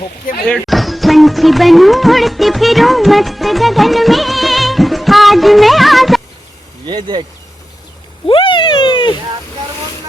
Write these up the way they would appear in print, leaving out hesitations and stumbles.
पंछी बनूं उड़ती फिरूं मस्त गगन में आज मैं ये देख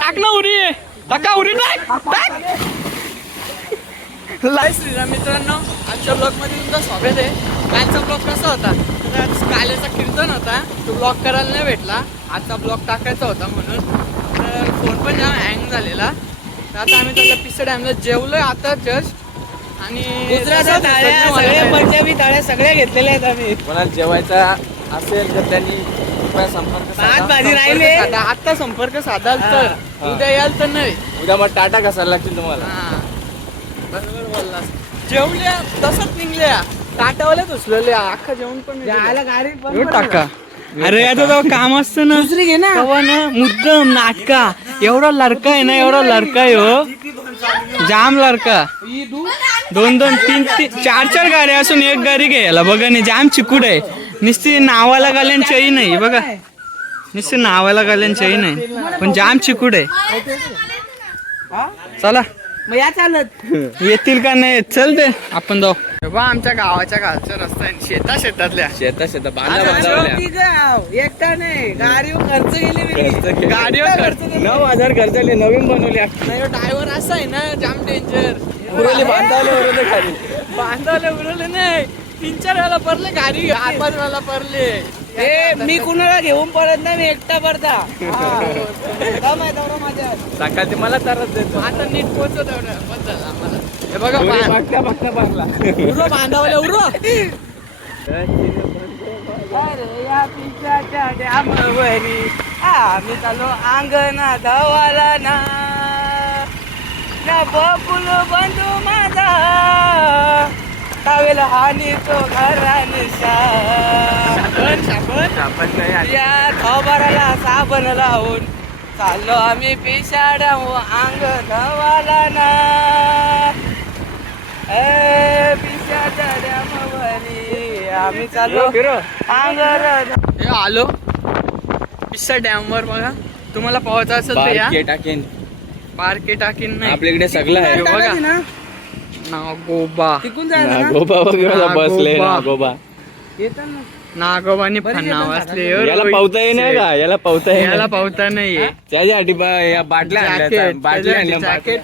टाक ना उरी टाका उरी टाक लाय श्रीराम मित्रांनो, आजच्या ब्लॉग मध्ये तुमचं स्वागत आहे. कालचा ब्लॉग कसा होता? तर कालेचा कीर्तन होता, तो ब्लॉग करायला नाही भेटला. आजचा ब्लॉग टाकायचा होता म्हणून तर फोन पण जाम हँग झालेला. तर आता आम्ही त्याला पिस्सा डॅमला जेवलोय आता जस्ट. आणि पंजाबी थाळ्या सगळ्या घेतलेल्या आहेत आम्ही. मला जेवायचा असेल तर त्यांनी कृपया संपर्क साधा. भाजी राहिले आता संपर्क साधाल तर उद्या याल तर नाही. उद्या मग टाटा कसायला लागतील तुम्हाला. हा, बरोबर बोललास. जेवल्या तसंच निघल्या टाटावाल्याच उचलल्या अख्खा जेवण पण गाडी टाका. अरे आता तो काम असतं ना दुसरी घे ना. तेव्हा ना मुद्दम नाटका एवढा लडका आहे ना, एवढा लडका आहे हो, जाम लडका. दोन दोन तीन तीन चार चार गाड्या असून एक गाडी घ्यायला बघा नाही. जाम चिकूड आहे. नुसती नावाला घालेन चई नाही बघा, नुसती नावाला घालेन चई नाही पण जाम चिकूड आहे. चला मग या चालत येतील का नाही चल ते आपण जाऊ. बा आमच्या गावाच्या खालचा रस्ता आहे, शेतातल्या शेता बांधावल्या गाव एकटा नाही गाडीवर खर्च गेले. गाडीवर खर्च 9,000 खर्चले नवीन बनवली. नाही ड्रायव्हर असा आहे ना जाम डेंजर. उरवली बांधावले खाली बांधावले उरवले नाही, 3-4 वेळा पडले गाडी, 8-5 वेळा पडले. मी कुणाला घेऊन पडत नाही, मी एकटा पडता. माझ्या सकाळची मला त्रास देतो. आता नीट पोहोचव तेवढं बस झालं आम्हाला. हे बघा मागच्या बांधला उरो बांधावले उरो. अरे या पिशाच्या डॅमवरी आम्ही चाललो अंगणा धावाला ना बकुल बंधू माझा टावेल हानी तो घरानिशा या थोबाराला साबण लावून चाललो आम्ही पिशाड्या अंग धावाला ना पिशाच्या डॅमवरी आम्ही चाललो अंगर. हे आलो पिस्सा डॅम वर. बघा तुम्हाला पोहायचं असेल तर या. टाकेन पार्के टाकीन नाही आपल्याकडे सगळं आहे. हे बघा नागोबा. तिकून जायचं ना गोबा वगैरे बसले ना गोबा. येताना नागोबानी फन्ना वाचले. याला पावता येणार का? याला पावता याला येणार पावता नाहीये. त्याच्यासाठी बाटल्या आणल्या, जॅकेट बाटल्या आणल्या. जॅकेट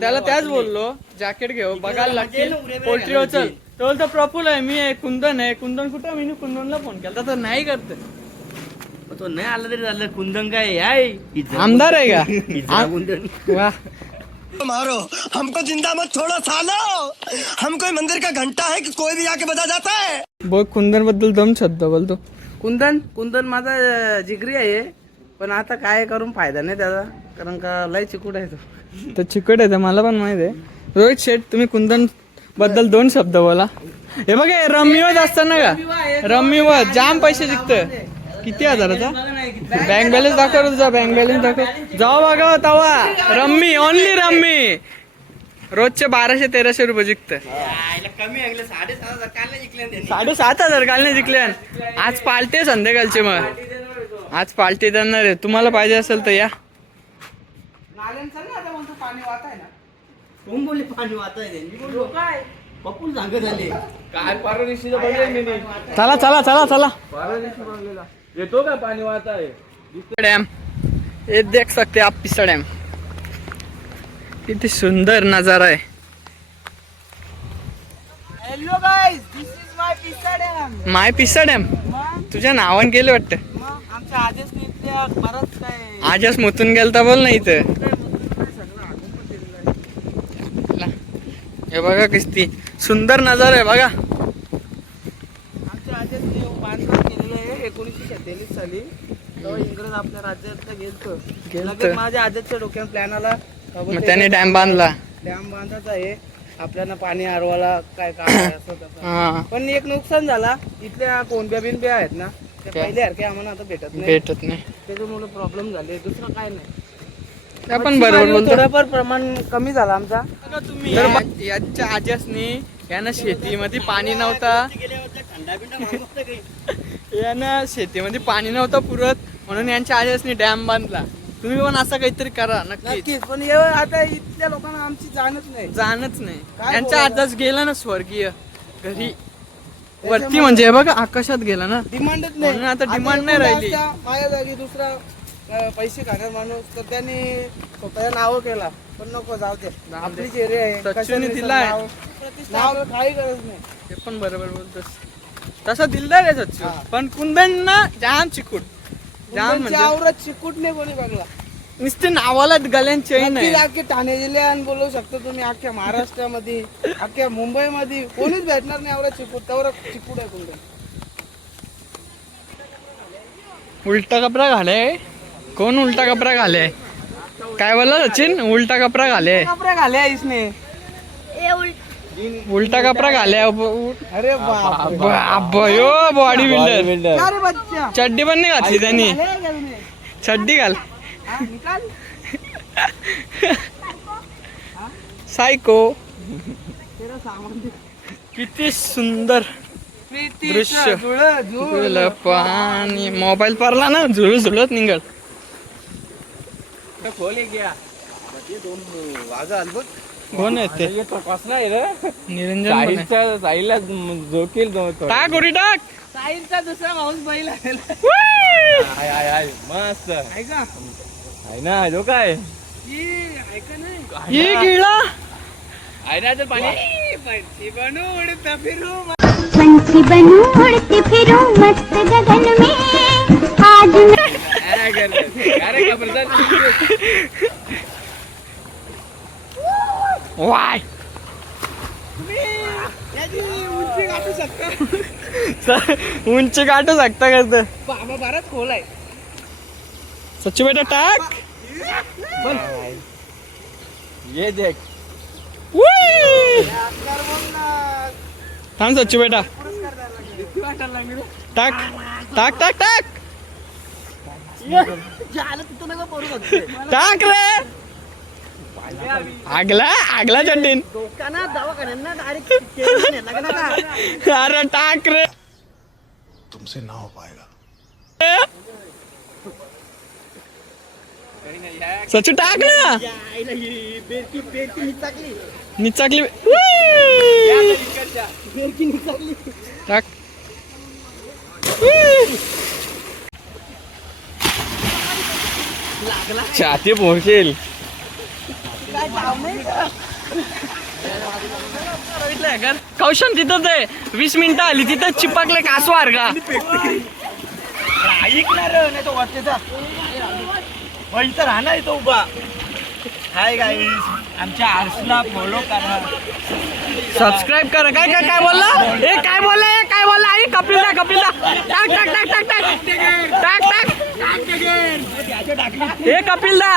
त्याला त्याच बोललो जॅकेट घेऊ बघायला लागतील. पोल्ट्री चल तो बोलतो प्रफुल आहे, मी आहे, कुंदन आहे. कुंदन कुठं? मी कुंदनला फोन केला तर नाही करत. तो नाही आला तरी झालं. कुंदन काय आहे? आमदार आहे का? वा मारो हमको जिंदा मत छोड़ो सालो. हम कोई मंदिर का घंटा है कि कोई भी आके बजा जाता है. बघ कुंदन बद्दल दम शब्द बोलतो. कुंदन माझा जिगरी आहे, पण आता काय करून फायदा नाही त्याचा, कारण का लय चिकूट आहे तो. तर चिकट आहे, मला पण माहित आहे. रोहित शेठ तुम्ही कुंदन बद्दल 2 शब्द बोला. हे बघा रम्मीवत असताना का रम्मीवत जाम पैसे जिंकत. किती हजाराचा बँक बॅलन्स दाखव तुझा. बँक बॅलन्स दाखव जाऊ बघा तवा. रम्मी ओनली रम्मी रोजचे 1200-1300 रुपये जिंकत. 7,500 काल नाही जिंकले. आज पालटे संध्याकाळचे. मग आज पालटे देणार आहे. तुम्हाला पाहिजे असेल तर या. काय परवा दिवशीचं बघेल मी नाही. चला चला चला चला. परवा दिवशी बघलेला. येतो का पाणी वाहत आहे. डैम ये देख सकते आप पिस्सा डैम. किती सुंदर नजारा आहे. Hello guys, this is my पिस्सा डॅम. माय पिस्सा डॅम तुझ्या नावान गेले वाटतं. आमच्या आजच इथल्या बरंच काय आजच मुतून गेलता बोल ना इथं. हे बघा किती सुंदर नजारा आहे बघा. आमच्या आजच बांधकाम केलेलं आहे 1947 साली. तेव्हा इंग्रज आपल्या राज्यात गेलतो. माझ्या आजच्या डोक्यात प्लॅन आला, मग त्याने डॅम बांधला. डॅम बांधायचा आहे आपल्याला, पाणी हरवायला काय काम आहे असं तसं. हा पण एक नुकसान झाला, इथल्या कोणत्या बिनब्या आहेत ना त्या पहिल्यासारखे आम्हाला आता भेटत नाही. त्याच्यामुळे प्रॉब्लेम झाले, दुसरं काय नाही. आपण बरोबर बोलतो. थोडंफार प्रमाण कमी झाला आमचा. तुम्ही यांच्या आजसनी यांना शेतीमध्ये पाणी नव्हता. यांना शेतीमध्ये पाणी नव्हतं पुरत म्हणून यांच्या आजसनी डॅम बांधला. तुम्ही पण असं काहीतरी करा नक्की. नक्कीच. पण आता इथल्या लोकांना आमची जाणच नाही. जाणच नाही काय यांच्या बोलायचं? आताच गेला ना स्वर्गीय घरी वरती, म्हणजे हे बघा आकाशात गेला ना. डिमांडच म्हणून नाही. आता डिमांड नाही एखादा राहिली. असता माझ्या जागी दुसरा पैसे खाणार माणूस तर त्यांनी स्वतःच्या नाव केला. पण नको, जाऊ दे. आपली एरिया आहे. सच्चूने कशाने दिलाय. नाव काही गरज नाही. ते पण बरोबर बोलतोस. तसा दिलदार आहे सच्चू, हा. पण कुंदन ना जाम चिकूट, जाम तुमच्या म्हणजे आवरात चिकूट नाही कोणी बघला. नुसते नावाला गल्यान चैन नक्कीच आहे. अख्खे ठाणे जिल्ह्यात बोलू शकतो तुम्ही, अख्ख्या महाराष्ट्रामध्ये, अख्ख्या मुंबईमध्ये कोणीच भेटणार नाही एवढा चिकूट. तेवढा चिकूट आहे कुंदन. उलटा कपडा घाले. कोण उलटा कपडा घाले? काय बोलला सचिन? उलटा कपडा घाले. कपडे घाले आहे इसने. उलटा कपडा घाले. अरे बाप. यो बॉडी बिल्डर. अरे बच्चा. चड्डी पण नाही घातली त्यांनी. घाले का तुम्ही? चड्डी घाल. हा, निकाल. सायको. तेरा सामान दे. किती सुंदर प्रीतीचं दृश्य. जुळं जुळं. पाणी मोबाईल पडला ना झुळू झुळत निघल. खोल गया ये दोन वाघा आल बघ. कोण आहे ते? तो कसला आहे रे? निरंजन पण आहे. साहिलच्या साहिलला जोकील टाक उडी टाक. साहिलचा दुसरा माणूस बैल आलेला. हाय हाय हाय मस्त ऐका आहे ना जो काय ऐका नाही. ही गिळा. आहे ना तर पाणी पंछी बनू उडता फिरू. पंछी बनूं उड़ती फिरूं मस्त गगन में आज मैं अरे का प्रसाद वाय. याची उंची गाठू शकता. उंची गाठू शकता करत. बाबा बराच खोल आहे. सच्चू बेटा टाक. ये देख उई. आकार बोल ना. थांब सच्चू बेटा. पुरस्कार द्यायला लागले. किती वाटायला लागले रे? टाक टाक टाक टाक झालं तिथं नका पडू बघते. टाक रे. आगला आगला चड्डीन. लोकांना दवाखान्यांना डायरेक्ट. अरे टाक रे. तुमसे ना हो पाएगा. सच्चू टाक ना. निचाकली. टाक. छाती पोहोचेल. कौशन तिथंच आहे. 20 मिनिटं आली तिथं चिपकले कासवार का. ऐकणार नाही तो वाटतेचा. इथं राहणार इथं उभा. हाय गाईस, आमच्या आर्सला फॉलो करा. सबस्क्राईब करा. काय काय काय बोलला? ए काय बोलला? ए काय बोलला? आई कपिल दा कपिल दा. टाक टाक टाक टाक टाक टाक टाक. ए कपिल दा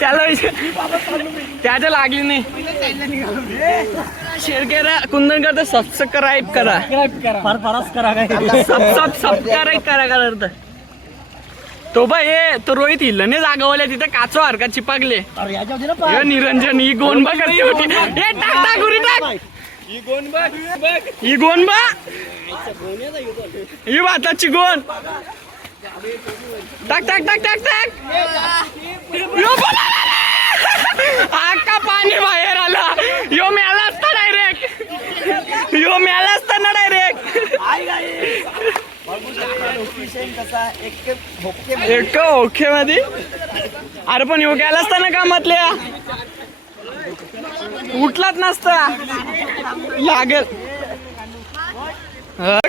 त्याला त्याच्या लागली नाही. शेअर करा. कुंदन करता सबस्क्राईब करा. सबस्क्राईब करा करत. तो बा हे तो रोहित हिल्लने जागवल्या तिथे काचो हरका चिपकले. हे निरंजन ही गोन बा करती होती. हे टाक टाक उरी टाक. ही गोन बा ही भाताची गोन. टाक टाक टाक टाक टाक. यो आका पाणी बाहेर आला. यो मेला असता डायरेक्ट. यो मेला असता ना डायरेक्ट. एक ओके मध्ये. अरे पण यो गेला असता ना कामातल्या. उठलाच नसता. लागल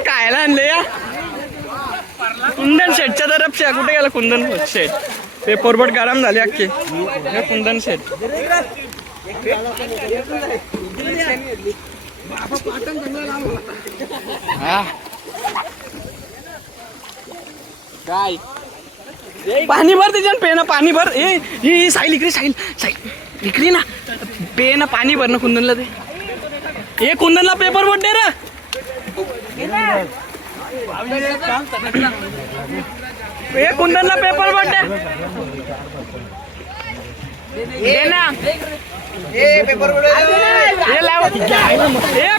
कायला आणले या. कुंदन शेटच्या तरफच्या. कुठे गेला कुंदन शेट? पेपरबोट गरम झाले अख्खे. हे कुंदन शेट. हा काय पाणी भर त्याच्यात. पेन पाणी भर. ए साहिल इकडे. साहिल साहिल इकडे ना. पेन पाणी भर ना कुंदनला. ते कुंदनला पेपर बोट दे रे. कुंदनला पेपर बोट दे ना.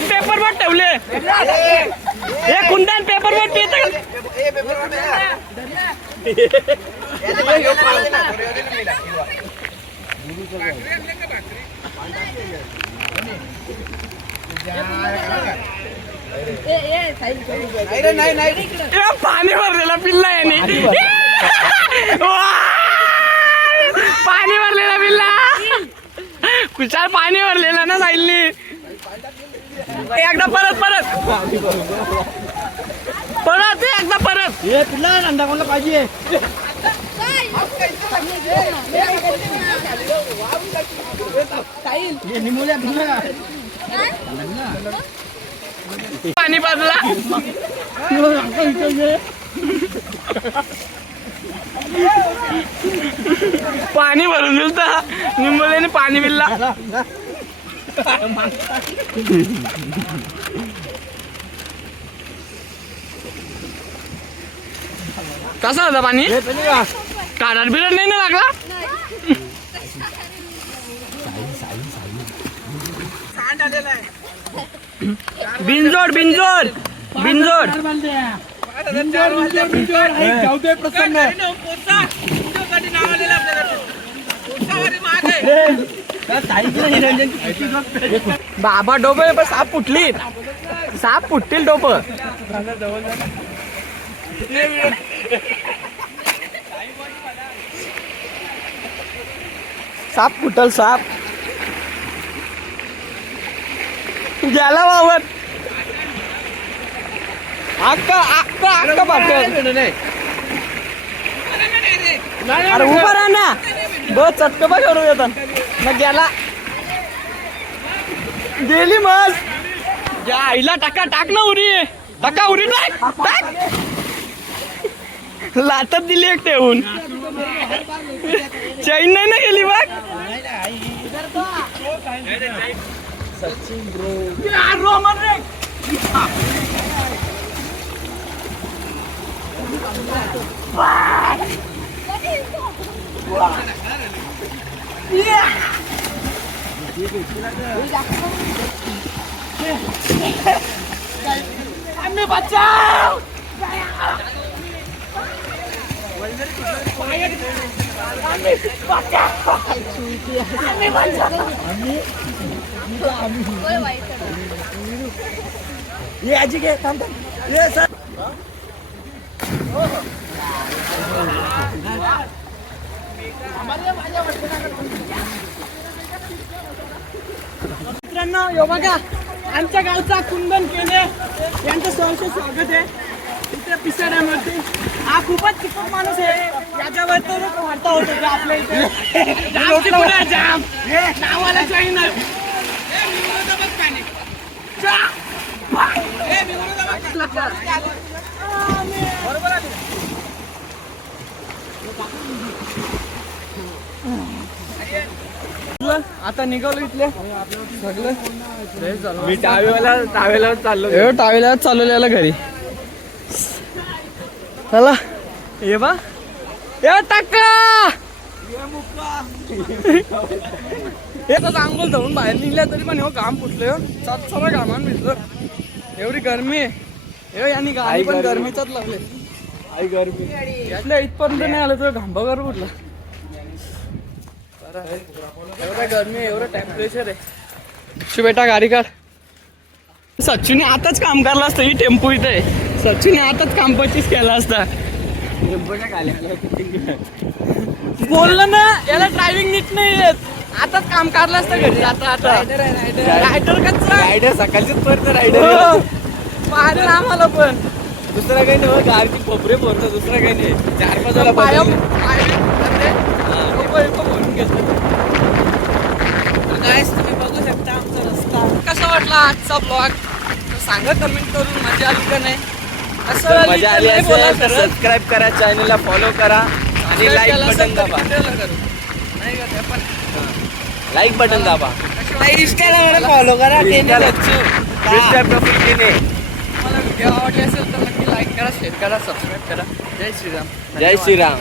पेपर बोट ठेवले. कुंदन पेपर बोट पित. पाणी भरलेला पिल्ला याने पाणी भरलेला पिल्ला कुचार पाणी भरलेला ना साईलनी एकदा परत एकदा परत पिल्ला नंदा कोणला पाहिजे पाणी पाजला पाणी भरून दिलं तर निंबोल्याने पाणी पिल्ला कसा होता पाणी काढार बिरड नाही ना लागला बिंजोड बाबा डोब साप फुटतील डोप साप फुटल साप गेला वावर अक्का पाठल अरे उभा राहा ना बस चटक बघ करू येतात मग गेला गेली मग या आईला टाक ना उरी टाक लातात दिली एक ठेवून चैन नाही ना गेली बघ सचिन ब्रो हमें बचाओ ये आजी के थांब ये सर मित्रांनो यो बघा आमच्या गावचा कुंदन केले यांचं सहर्ष स्वागत आहे इथे पिसाड्यामध्ये हा खूपच चिकट माणूस आहे याच्यावर तो वार्ता होतो आपल्या इथे जाम नावाला चाईन आता निघालो इथले सगळं मी टावेला चाललो टावेला चालवलेला घरी चला ये बा ए टाका एकच आंघोळ धरून बाहेर निघल्या तरी पण हो घाम फुटले सगळं घामान भिजलं एवढी गरमी आहे यांनी गाडी पण गरमीचाच लागले आई गरमी यातल्या इथपर्यंत नाही आलं तर घांबा कर कुठला एवढा गरमी एवढं टेम्परेचर आहे बेटा गाडी काढ सचिनने आताच काम करला असतं ही टेम्पो इथे सचिनने आताच काम पच्चीस केला असता बोललं ना याला ड्रायव्हिंग नीट नाही येत आताच काम करलं असतं घरी आता रायडर कच्चा रायडर सकाळचीच परत रायडर पाहिलं ना आम्हाला पण दुसरा काही नाही गाडीची कोपरे भरतो दुसरा काही नाही 4-5 वाला भरून घेतलं गाईस तुम्ही बघू शकता आमचा रस्ता कसा वाटला आजचा ब्लॉग सांगा कमेंट करून मजा आली का नाही असं मजा आली असेल तर सबस्क्राईब करा चॅनलला फॉलो करा आणि लाईक बटन दाबा लाईक बटन दाबा इंस्टाला फॉलो करा मला व्हिडिओ आवडले असेल तर नक्की लाईक करा शेअर करा सबस्क्राईब करा जय श्रीराम जय श्रीराम.